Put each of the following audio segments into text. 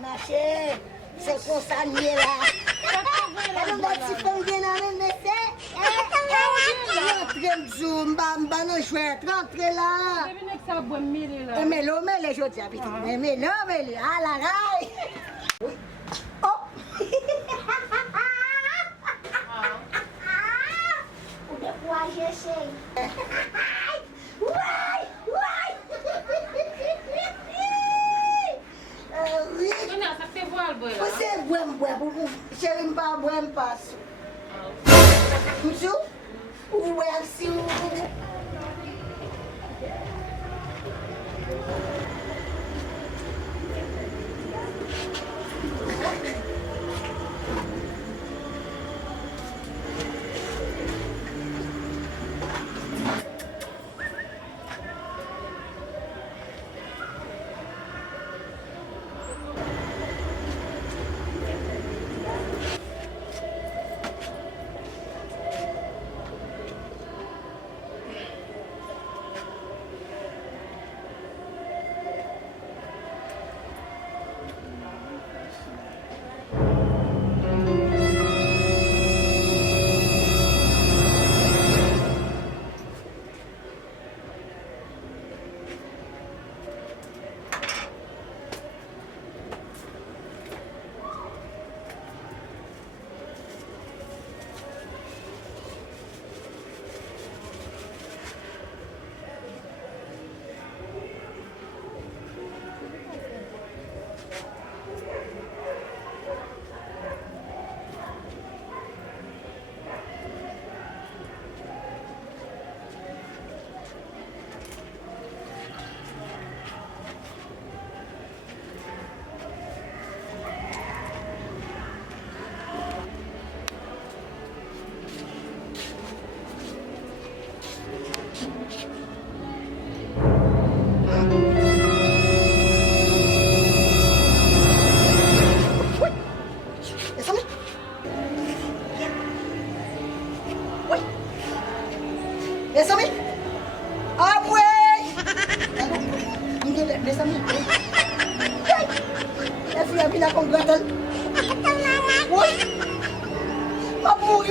marché. C'est comme ça, nier là. Quand on va s'y faire bien dans le métier, rentrez le zoom, bam, bam, chouette, rentrez là. Mais l'homme, les gens disent, mais l'homme, mais à la raille. Oh! Pourquoi j'essaie? Você é bom, você é bom, passo. Isso? O Elcio.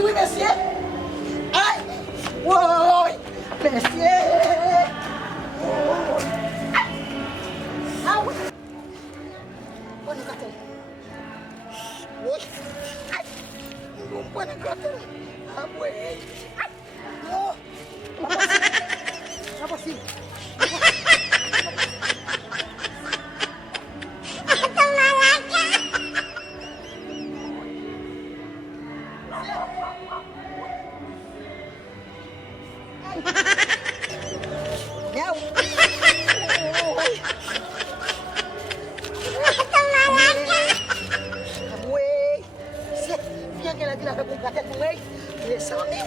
Oui, monsieur. Aïe! Wow! Monsieur! Ah oui! Bonne gâteau. Oui. Aïe! Bonne gâteau. Ah oui! Aïe! Oh! Pas possible. Viens qu'elle a dit la réponse à tête pour elle. Mais ça, mais